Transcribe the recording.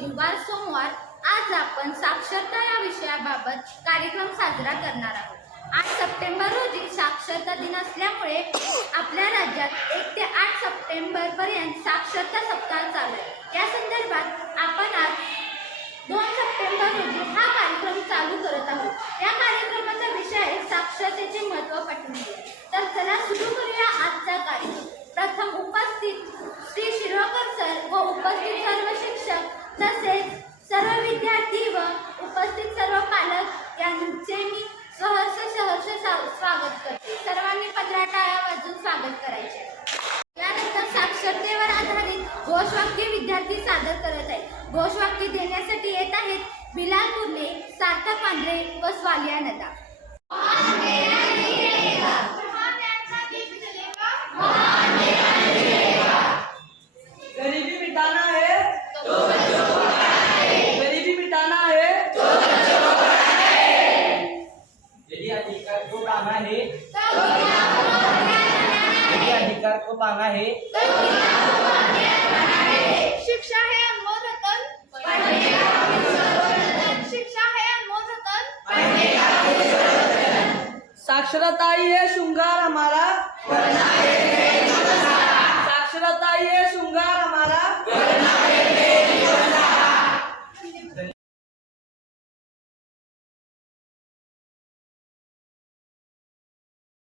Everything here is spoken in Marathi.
रोजी वार सोमवार आज आपण साक्षरता या विषयाबाबत कार्यक्रम साजरा करणार आहोत। 8 सप्टेंबर रोजी साक्षरता दिन असल्यामुळे आपल्या राज्यात 1 ते 8 सप्टेंबर पर्यंत साक्षरता सप्ताह चालू आहे। या संदर्भात आपण आज 2 सप्टेंबर रोजी हा कार्यक्रम चालू करत आहोत। या कार्यक्रमाचा विषय आहे साक्षरतेचे महत्त्व पटवून देणे। तर चला सुरू करूया आजचा कार्यक्रम। प्रथम उपस्थित श्री शिरोडकर सर व उपस्थित सर्व शिक्षक तसेच सर्व विद्यार्थी व उपस्थित सर्व पालक यांचे मी सहर्ष स्वागत करते। सर्वांनी 15 टाळ्या वाजवून स्वागत करायचे। यानंतर साक्षरतेवर आधारित घोषवाक्य विद्यार्थी सादर करत आहेत। घोषवाक्य देण्यासाठी येत आहेत बिलाल कुर्ले, सार्थक पांढरे व स्वालिया नदा। गरीबी मिटाना है तो बच्चों को पढ़ाना है। गरीबी मिटाना है तो बच्चों को पढ़ाना है। यदि अधिकार को पाना है तो यदि अधिकार को पाना है तो शिक्षा है अनमोल रतन, शिक्षा है अनमोल रतन। साक्षरता ही है श्रृंगार हमारा,